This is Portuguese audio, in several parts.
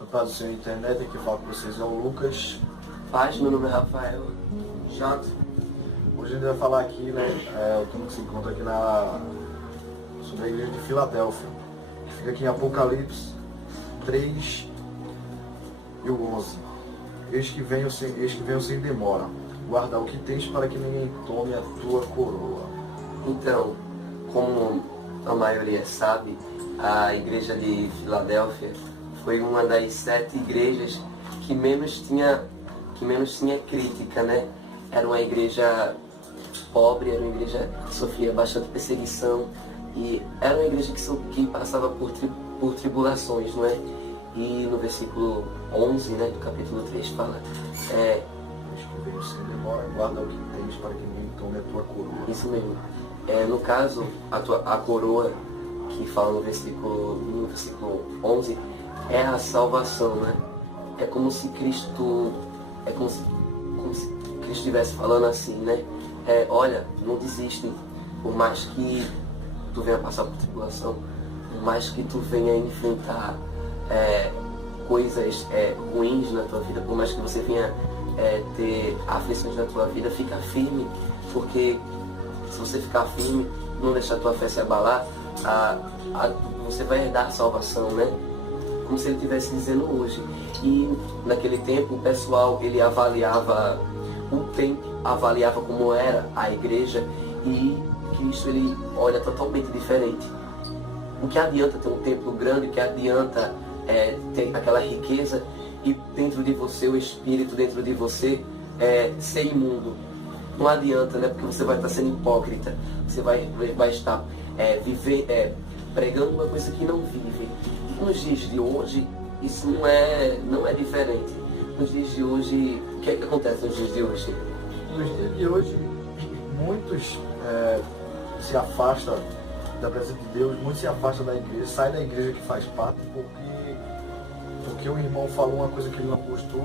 No caso do Senhor Internet, aqui fala com vocês é o Lucas. Paz, meu nome é Rafael. Chato. Hoje a gente vai falar aqui, né, o tema que se encontra aqui sobre a igreja de Filadélfia. Fica aqui em Apocalipse 3 e o 11. Eis que venho sem demora. Guarda o que tens para que ninguém tome a tua coroa. Então, como a maioria sabe, a igreja de Filadélfia foi uma das 7 igrejas que menos tinha crítica, né? Era uma igreja pobre, era uma igreja que sofria bastante perseguição e era uma igreja que passava por tribulações, não é? E no versículo 11, né, do capítulo 3 fala Eis que venho sem demora, guarda o que tens para que ninguém tome a tua coroa. isso mesmo. No caso, a coroa que fala no versículo 11 é a salvação, né? É como se Cristo estivesse falando assim, né? Olha, não desiste, por mais que tu venha passar por tribulação, por mais que tu venha enfrentar coisas ruins na tua vida, por mais que você venha ter aflições na tua vida, fica firme, porque se você ficar firme, não deixar a tua fé se abalar, você vai herdar a salvação, né? Como se ele estivesse dizendo hoje. E naquele tempo o pessoal, ele avaliava o tempo, avaliava como era a igreja, e Cristo, ele olha totalmente diferente. O que adianta ter um templo grande, o que adianta ter aquela riqueza e dentro de você, o Espírito dentro de você ser imundo? Não adianta, né? Porque você vai estar sendo hipócrita, você vai estar pregando uma coisa que não vive. Nos dias de hoje, isso não é diferente. Nos dias de hoje, o que é que acontece nos dias de hoje? Nos dias de hoje, muitos se afastam da presença de Deus, muitos se afastam da igreja, saem da igreja que faz parte porque o irmão falou uma coisa que ele não gostou,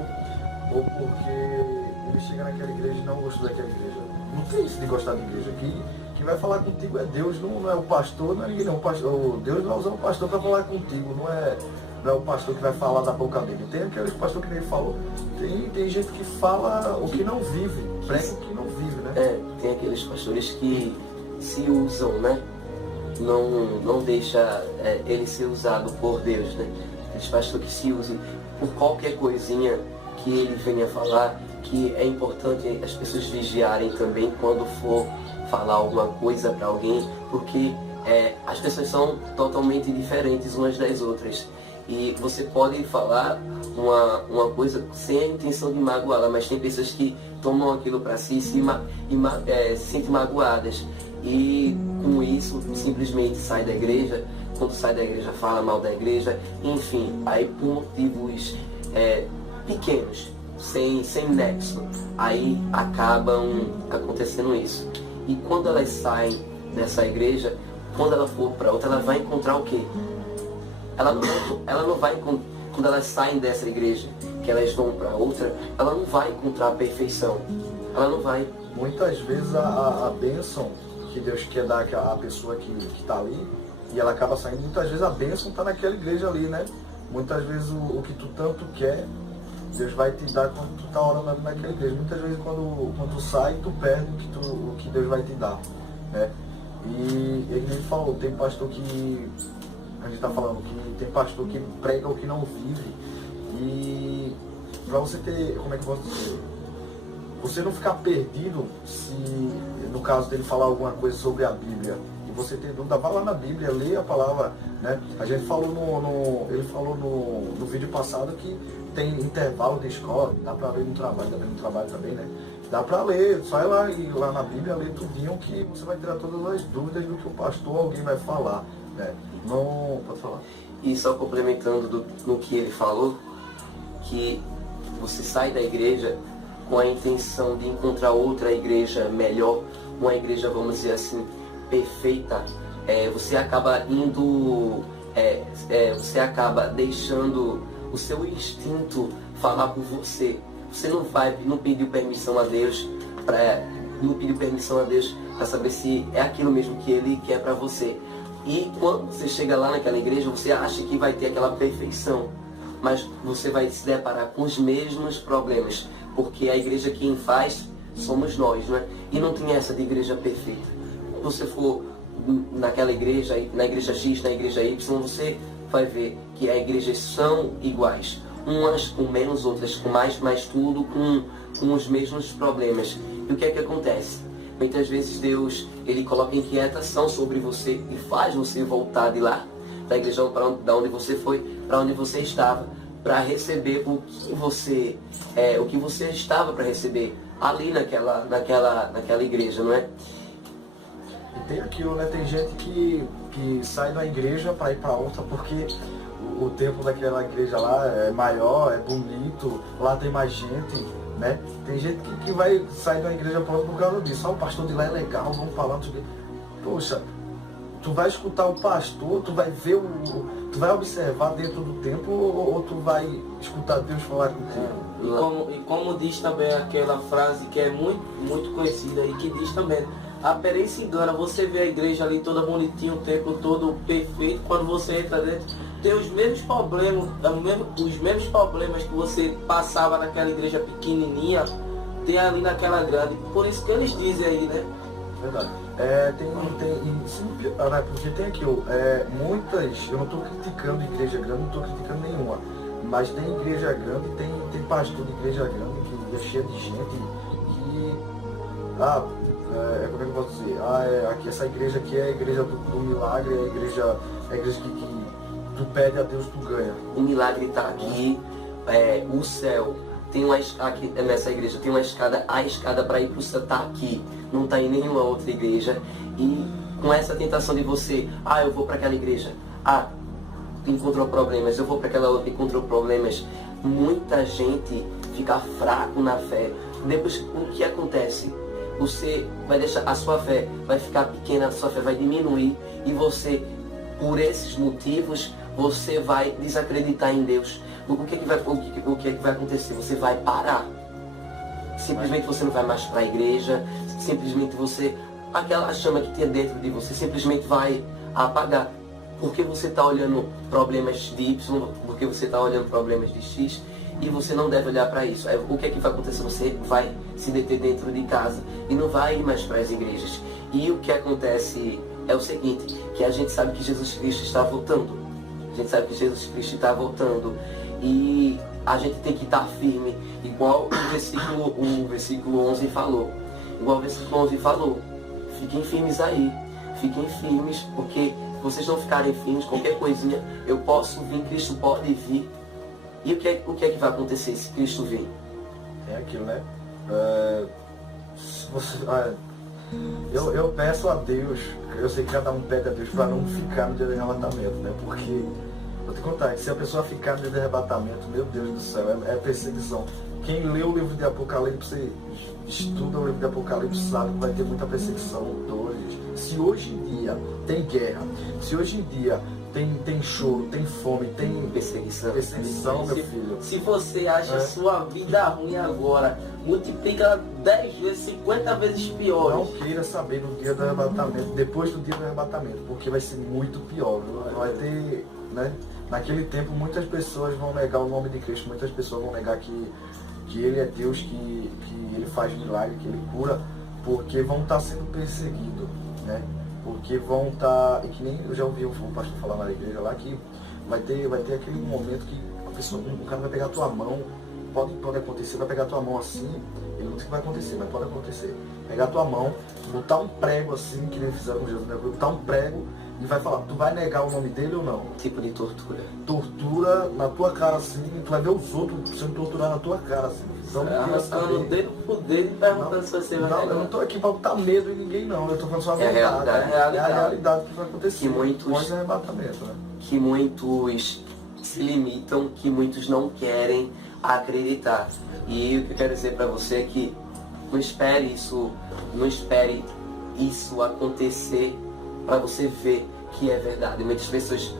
ou porque ele chega naquela igreja e não gostou daquela igreja. Não tem isso de gostar de igreja. Quem vai falar contigo é Deus, não é o pastor, não é ninguém não. Deus vai usar o pastor para falar contigo, não é o pastor que vai falar da boca dele. Tem aqueles pastores que nem ele falou, tem gente que fala o que não vive, prega o que não vive, né? Tem aqueles pastores que se usam, né? Não deixa ele ser usado por Deus, né? Aqueles pastores que se usam por qualquer coisinha que ele venha falar, que é importante as pessoas vigiarem também quando for falar alguma coisa para alguém, porque as pessoas são totalmente diferentes umas das outras. E você pode falar uma coisa sem a intenção de magoá-la, mas tem pessoas que tomam aquilo para si e se sentem magoadas. E com isso, simplesmente sai da igreja. Quando sai da igreja, fala mal da igreja. Enfim, aí por motivos pequenos, sem nexo, aí acabam acontecendo isso. E quando elas saem dessa igreja, quando ela for para outra, ela vai encontrar o quê? Ela não vai, quando elas saem dessa igreja, que elas vão para outra, ela não vai encontrar a perfeição. Ela não vai. Muitas vezes a bênção que Deus quer dar à pessoa que está ali, e ela acaba saindo, muitas vezes a bênção está naquela igreja ali, né? Muitas vezes o que tu tanto quer, Deus vai te dar quando tu está orando naquela igreja. Muitas vezes quando tu sai, tu perde o que Deus vai te dar, né? E ele falou, tem pastor que... A gente está falando que tem pastor que prega o que não vive. E para você ter, como é que eu posso dizer? Você não ficar perdido se, no caso dele falar alguma coisa sobre a Bíblia, e você ter dúvida, vá lá na Bíblia, lê a palavra, né? A gente falou ele falou no vídeo passado que tem intervalo de escola, dá para ler no trabalho também, né? Dá para ler, sai lá e lá na Bíblia, lê tudinho que você vai tirar todas as dúvidas do que o pastor, alguém vai falar, né? Não, pode falar. E só complementando no que ele falou, que você sai da igreja com a intenção de encontrar outra igreja melhor, uma igreja, vamos dizer assim, perfeita, você acaba indo, você acaba deixando o seu instinto falar por você. Você não pediu permissão a Deus para saber se é aquilo mesmo que Ele quer para você. E quando você chega lá naquela igreja, você acha que vai ter aquela perfeição. mas você vai se deparar com os mesmos problemas, porque a igreja quem faz somos nós, né? E não tem essa de igreja perfeita. Quando você for naquela igreja, na igreja X, na igreja Y, você vai ver que as igrejas são iguais, umas com menos, outras com mais, mas tudo com os mesmos problemas. E o que é que acontece? Muitas vezes Deus, ele coloca inquietação sobre você e faz você voltar de lá, da igreja para onde você foi, para onde você estava, para receber o que você estava para receber ali naquela igreja, não é? E tem aquilo, né? Tem gente que sai da igreja para ir para outra porque o templo daquela igreja lá é maior, é bonito, lá tem mais gente, né? Tem gente que vai sair da igreja para outra por causa disso. O pastor de lá é legal, vamos falar tudo. Poxa, tu vai escutar o pastor, tu vai ver tu vai observar dentro do templo ou tu vai escutar Deus falar contigo? E como diz também aquela frase que é muito, muito conhecida e que diz também: a aparência engana. Você vê a igreja ali toda bonitinha, o templo todo perfeito, quando você entra dentro, tem os mesmos problemas que você passava naquela igreja pequenininha, tem ali naquela grande. Por isso que eles dizem aí, né? Verdade. Porque tem aquilo, muitas, eu não estou criticando igreja grande, não estou criticando nenhuma, mas tem igreja grande, tem pastor de igreja grande que é cheia de gente e, como é que eu posso dizer? Aqui, essa igreja aqui é a igreja do milagre, é a igreja que tu pede a Deus, tu ganha. O milagre está aqui, o céu. Tem aqui nessa igreja tem uma escada, a escada para ir para o céu está aqui, não está em nenhuma outra igreja. E com essa tentação de você, eu vou para aquela igreja, encontrou problemas, eu vou para aquela outra, encontrou problemas. Muita gente fica fraco na fé. Depois, o que acontece? Você vai deixar, a sua fé vai ficar pequena, a sua fé vai diminuir e você, por esses motivos, você vai desacreditar em Deus. O que é que vai acontecer? Você vai parar. Simplesmente você não vai mais para a igreja, simplesmente aquela chama que tem dentro de você simplesmente vai apagar. Porque você está olhando problemas de Y, porque você está olhando problemas de X, e você não deve olhar para isso. O que é que vai acontecer? Você vai se deter dentro de casa e não vai ir mais para as igrejas. E o que acontece é o seguinte, que a gente sabe que Jesus Cristo está voltando. A gente sabe que Jesus Cristo está voltando. E a gente tem que estar firme, igual o versículo 11 falou. Igual o versículo 11 falou. Fiquem firmes aí. Fiquem firmes, porque se vocês não ficarem firmes, qualquer coisinha, eu posso vir, Cristo pode vir. E o que é que vai acontecer se Cristo vir? É aquilo, né? Eu peço a Deus, eu sei que cada um pede a Deus para não ficar no dia do arrebatamento, né? Porque, vou te contar, que se a pessoa ficar no dia do arrebatamento, meu Deus do céu, é perseguição. Quem lê o livro de Apocalipse, estuda o livro de Apocalipse, sabe que vai ter muita perseguição, dores. Se hoje em dia tem guerra, se hoje em dia tem choro, tem fome, tem perseguição, meu filho. Se você acha sua vida ruim agora, multiplica 10 vezes, 50 vezes pior. Não queira saber no dia do arrebatamento, depois do dia do arrebatamento, porque vai ser muito pior. Vai ter, né? Naquele tempo muitas pessoas vão negar o nome de Cristo, muitas pessoas vão negar que Ele é Deus, que Ele faz milagre, que Ele cura, porque vão estar sendo perseguidos, né? Porque vão estar, e que nem eu já ouvi o pastor falar na igreja lá, que vai ter aquele momento que o cara vai pegar a tua mão, pode acontecer, vai pegar a tua mão assim, ele não diz que vai acontecer, mas pode acontecer. Pegar a tua mão, botar um prego assim, que eles fizeram com Jesus, né? Botar um prego e vai falar, tu vai negar o nome dele ou não? Tipo de tortura. Tortura na tua cara assim, tu vai ver os outros sendo torturados na tua cara assim. Então, arrancando o dedo por dedo e perguntando se você vai negar. Eu não estou aqui para botar medo em ninguém não, eu estou falando só a verdade. É a realidade que vai acontecer. Que muitos, arrebatamento, né? Que muitos se limitam, que muitos não querem acreditar. E o que eu quero dizer para você é que não espere isso acontecer para você ver que é verdade. Muitas pessoas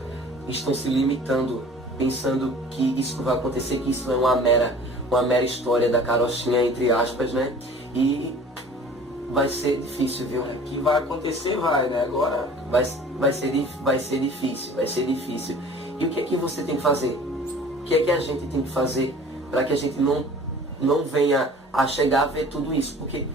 estão se limitando, pensando que isso não vai acontecer, que isso é uma mera história da carochinha, entre aspas, né? E vai ser difícil, viu? Que vai acontecer, vai, né? Agora vai ser difícil. E o que é que você tem que fazer? O que é que a gente tem que fazer para que a gente não venha a chegar a ver tudo isso? Porque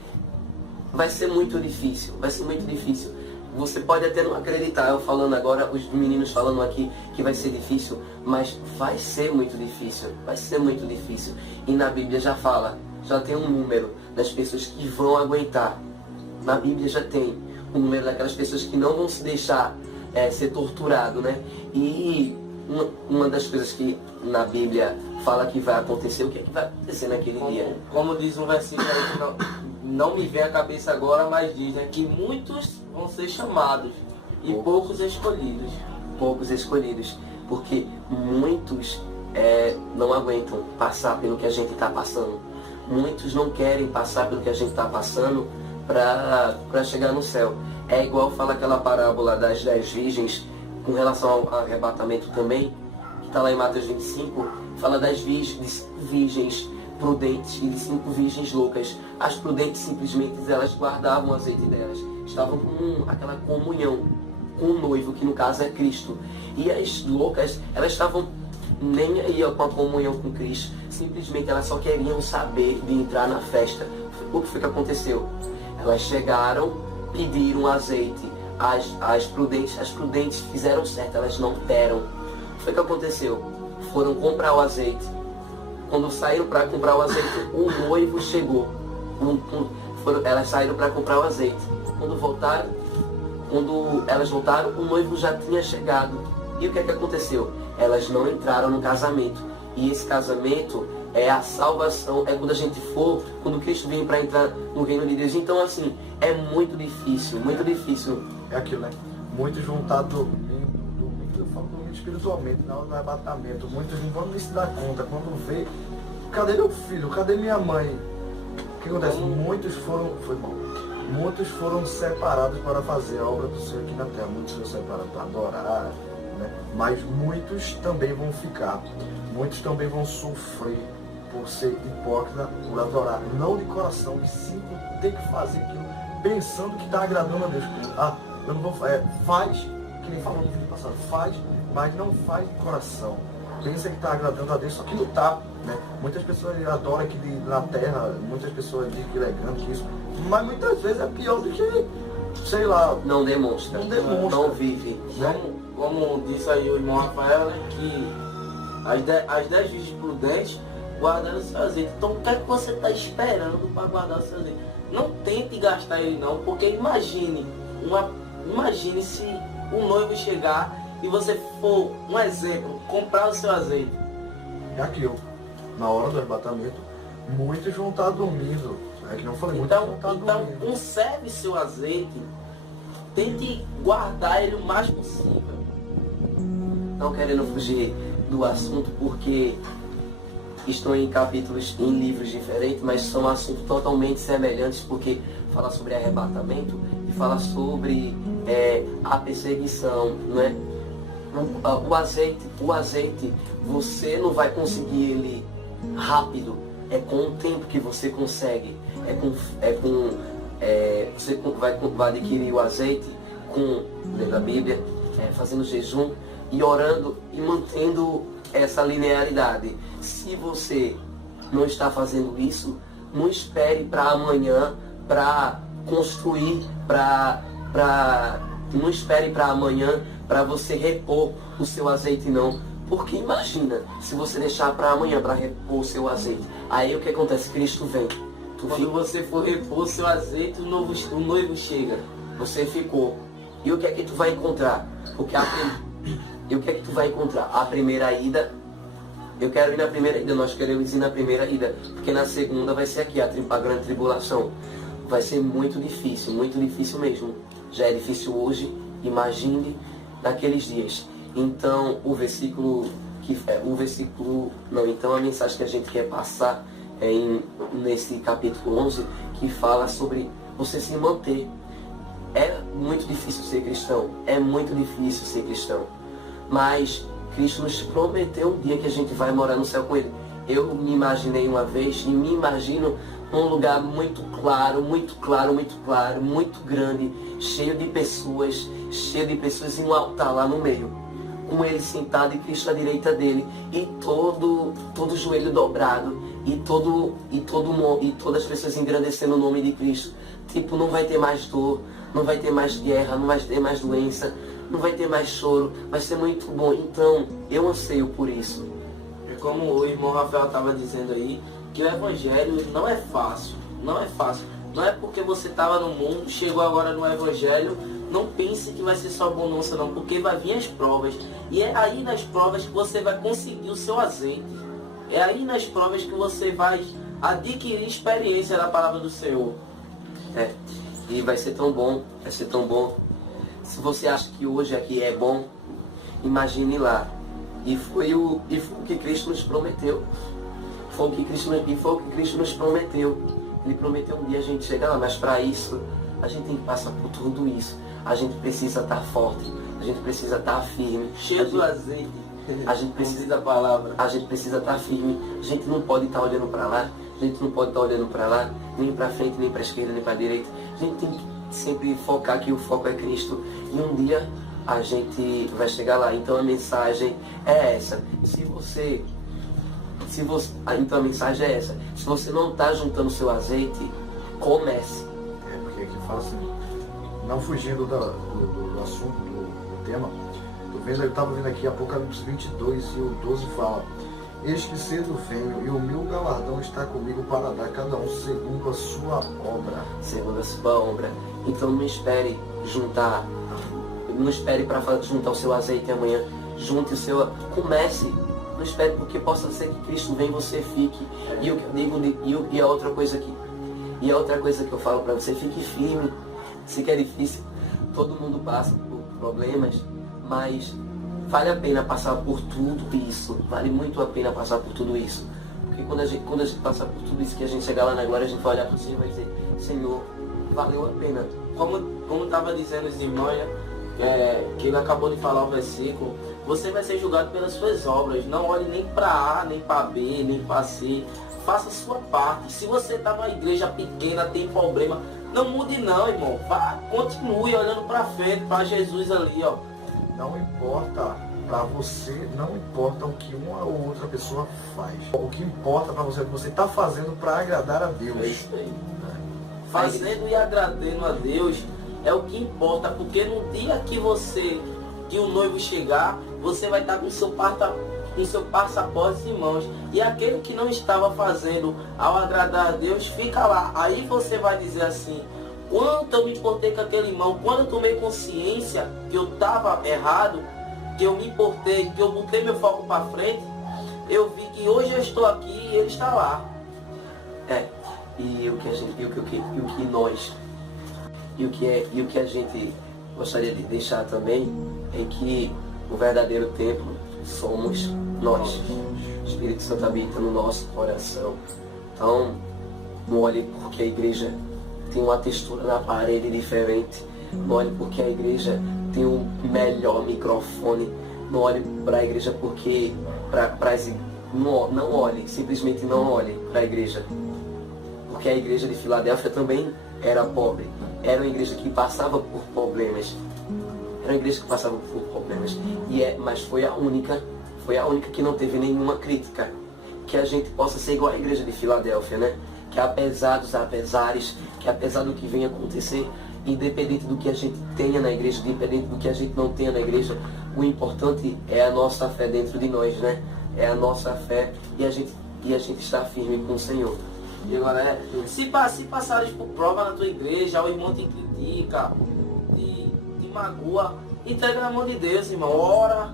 vai ser muito difícil, vai ser muito difícil. Você pode até não acreditar, eu falando agora, os meninos falando aqui que vai ser difícil, mas vai ser muito difícil, vai ser muito difícil. E na Bíblia já fala, já tem um número das pessoas que vão aguentar. Na Bíblia já tem o número daquelas pessoas que não vão se deixar ser torturado, né? E uma das coisas que na Bíblia fala que vai acontecer, o que é que vai acontecer naquele dia? Como diz um versículo aí que não me vem à cabeça agora, mas diz, né, que muitos vão ser chamados e poucos escolhidos. Poucos escolhidos, porque muitos não aguentam passar pelo que a gente está passando. Muitos não querem passar pelo que a gente está passando para chegar no céu. É igual fala aquela parábola das 10 virgens, com relação ao arrebatamento também, que está lá em Mateus 25, fala das virgens prudentes e de 5 virgens loucas. As prudentes simplesmente elas guardavam o azeite delas, estavam com aquela comunhão com o noivo, que no caso é Cristo. E as loucas, elas estavam nem aí com a comunhão com Cristo, simplesmente elas só queriam saber de entrar na festa. O que foi que aconteceu? Elas chegaram, pediram azeite. As prudentes fizeram certo, elas não deram. O que foi que aconteceu? Foram comprar o azeite. Quando saíram para comprar o azeite, o noivo chegou. Elas saíram para comprar o azeite. Quando elas voltaram, o noivo já tinha chegado. E o que é que aconteceu? Elas não entraram no casamento. E esse casamento é a salvação, é quando a gente for, quando Cristo vem para entrar no reino de Deus. Então, assim, é muito difícil, muito difícil. É aquilo, né? Muitos vão estar dormindo, eu falo dormindo espiritualmente, na hora do arrebatamento. Muitos não vão nem se dar conta. Quando vê, cadê meu filho? Cadê minha mãe? O que acontece? Muitos foram separados para fazer a obra do Senhor aqui na terra. Muitos foram separados para adorar, né? Mas muitos também vão ficar. Muitos também vão sofrer por ser hipócrita, por adorar, não de coração, e sim por ter que fazer aquilo pensando que está agradando a Deus. Eu não vou faz, que nem falou no vídeo passado, faz, mas não faz de coração. Pensa que está agradando a Deus, só que não está, né? Muitas pessoas adoram aqui na terra, muitas pessoas dizem que é grande, que isso, mas muitas vezes é pior do que, sei lá, não demonstra, não vive. Como disse aí o irmão Rafael, né, que as 10 virgens prudentes guardaram o seu azeite. Então o que é que você está esperando para guardar o seu azeite? Não tente gastar ele não, porque imagine se o noivo chegar e você for, um exemplo, comprar o seu azeite. É aquilo, na hora do arrebatamento, muitos vão estar dormindo. É que não falei, muitos vão estar então dormindo. conserve seu azeite, tente guardar ele o mais possível. Não querendo fugir do assunto, porque estão em capítulos, em livros diferentes, mas são assuntos totalmente semelhantes, porque fala sobre arrebatamento e fala sobre a perseguição, não é? O azeite, você não vai conseguir ele rápido, é com o tempo que você consegue, você vai adquirir o azeite dentro da Bíblia, fazendo jejum e orando e mantendo essa linearidade. Se você não está fazendo isso, não espere para amanhã para construir, não espere para amanhã para você repor o seu azeite, não. Porque imagina, se você deixar para amanhã para repor o seu azeite, aí o que acontece? Cristo vem. Quando você for repor o seu azeite, o noivo chega. Você ficou. E o que é que tu vai encontrar? E o que é que tu vai encontrar? A primeira ida. Eu quero ir na primeira ida, nós queremos ir na primeira ida, porque na segunda vai ser aqui a grande tribulação. Vai ser muito difícil mesmo. Já é difícil hoje, imagine naqueles dias. Então então a mensagem que a gente quer passar nesse capítulo 11, que fala sobre você se manter. É muito difícil ser cristão, mas Cristo nos prometeu um dia que a gente vai morar no céu com Ele. Eu me imaginei uma vez e me imagino num lugar muito claro, muito grande, cheio de pessoas e um altar lá no meio. com ele sentado e Cristo à direita dele, e todo joelho dobrado, e todas as pessoas engrandecendo o nome de Cristo. Tipo, não vai ter mais dor, não vai ter mais guerra, não vai ter mais doença, não vai ter mais choro, vai ser muito bom. Então, eu anseio por isso. É como o irmão Rafael estava dizendo aí, que o evangelho não é fácil, não é fácil. Não é porque você estava no mundo, chegou agora no evangelho, não pense que vai ser só bonança não, porque vai vir as provas. E é aí nas provas que você vai conseguir o seu azeite. É aí nas provas que você vai adquirir experiência da palavra do Senhor. E vai ser tão bom, vai ser tão bom. Se você acha que hoje aqui é bom, imagine lá. E foi o que Cristo nos prometeu. Foi o que Cristo nos prometeu. Ele prometeu um dia a gente chegar lá, mas para isso, a gente tem que passar por tudo isso. A gente precisa estar forte, a gente precisa estar firme. Cheio do azeite. A gente precisa da palavra. A gente precisa estar firme. A gente não pode estar olhando para lá. A gente não pode estar olhando para lá, nem para frente, nem para a esquerda, nem para a direita. A gente tem que sempre focar que o foco é Cristo. E um dia a gente vai chegar lá. Então a mensagem é essa. Então a mensagem é essa. Se você não está juntando seu azeite, comece. Porque aqui fala assim, não fugindo do assunto, do tema. Eu estava vendo aqui Apocalipse 22 e o 12 fala: eis que cedo venho e o meu galardão está comigo para dar cada um segundo a sua obra. Segundo a sua obra. Então não espere juntar. Não espere para juntar o seu azeite amanhã. Junte o seu. Comece. Não espere, porque possa ser que Cristo venha e você fique. E o que eu digo, e a outra coisa aqui. E a outra coisa que eu falo para você, fique firme. Se que é difícil, todo mundo passa por problemas, mas vale a pena passar por tudo isso. Vale muito a pena passar por tudo isso. Porque quando a gente passar por tudo isso, que a gente chegar lá na glória, a gente vai olhar para o Senhor e vai dizer: Senhor, valeu a pena. Como estava dizendo os irmãos, que ele acabou de falar o versículo, você vai ser julgado pelas suas obras. Não olhe nem para A, nem para B, nem para C. Faça a sua parte. Se você está numa igreja pequena, tem problema, não mude não, irmão. Vá, continue olhando para frente, para Jesus ali, ó. Não importa para você, não importa o que uma ou outra pessoa faz. O que importa para você é que você está fazendo para agradar a Deus. É isso aí. Fazendo e agradando a Deus é o que importa, porque no dia que o noivo chegar, você vai estar com seu passaporte em mãos. E aquele que não estava fazendo ao agradar a Deus, fica lá. Aí você vai dizer assim: quanto eu me importei com aquele irmão, quando eu tomei consciência que eu estava errado, que eu me importei, que eu botei meu foco para frente, eu vi que hoje eu estou aqui e ele está lá. E o que a gente gostaria de deixar também é que o verdadeiro templo somos nós. O Espírito Santo habita no nosso coração. Então, não olhe porque a igreja tem uma textura na parede diferente. Não olhe porque a igreja tem um melhor microfone. Não olhe para a igreja porque... Não olhe, simplesmente não olhe para a igreja. Porque a igreja de Filadélfia também era pobre. Era uma igreja que passava por problemas. Mas foi a única que não teve nenhuma crítica. Que a gente possa ser igual à igreja de Filadélfia, né? Que apesar dos apesares, que apesar do que venha acontecer, independente do que a gente tenha na igreja, independente do que a gente não tenha na igreja, o importante é a nossa fé dentro de nós, né? É a nossa fé e a gente está firme com o Senhor. E agora se passares por prova na tua igreja, o irmão te critica, te magoa, entrega na mão de Deus, irmão. Ora,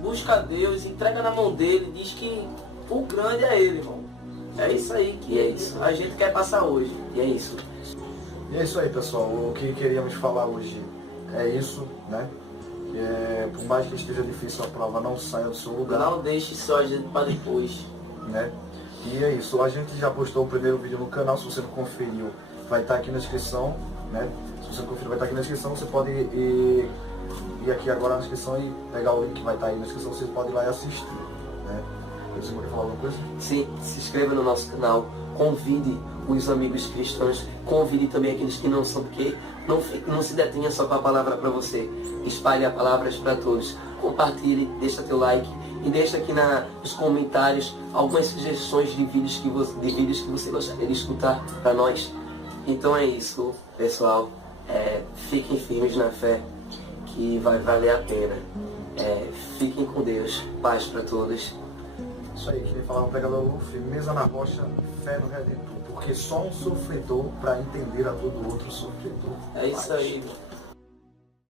busca a Deus, entrega na mão dele, diz que o grande é ele, irmão. É isso aí que a gente quer passar hoje. E é isso. E é isso aí, pessoal. O que queríamos falar hoje é isso, né? Por mais que esteja difícil a prova, não saia do seu lugar. Não deixe só a gente para depois, né? E é isso. A gente já postou o primeiro vídeo no canal. Se você não conferiu, vai estar aqui na descrição, né? Se você não conferiu, vai estar aqui na descrição. Você pode ir aqui agora na descrição e pegar o link que vai estar aí na descrição. Você pode ir lá e assistir, né? Você quer falar alguma coisa? Sim, se inscreva no nosso canal, convide os amigos cristãos, convide também aqueles que não são, porque não se detenha só com a palavra para você, espalhe a palavra para todos. compartilhe, deixa teu like e deixa aqui nos comentários algumas sugestões de vídeos que você gostaria de escutar para nós. Então é isso, pessoal. Fiquem firmes na fé, que vai valer a pena. Fiquem com Deus. Paz para todos. Isso aí, queria falar um pregador Luffy, mesa na rocha, fé no Redentor. Porque só um sofredor para entender a todo outro sofredor. É isso aí, mano.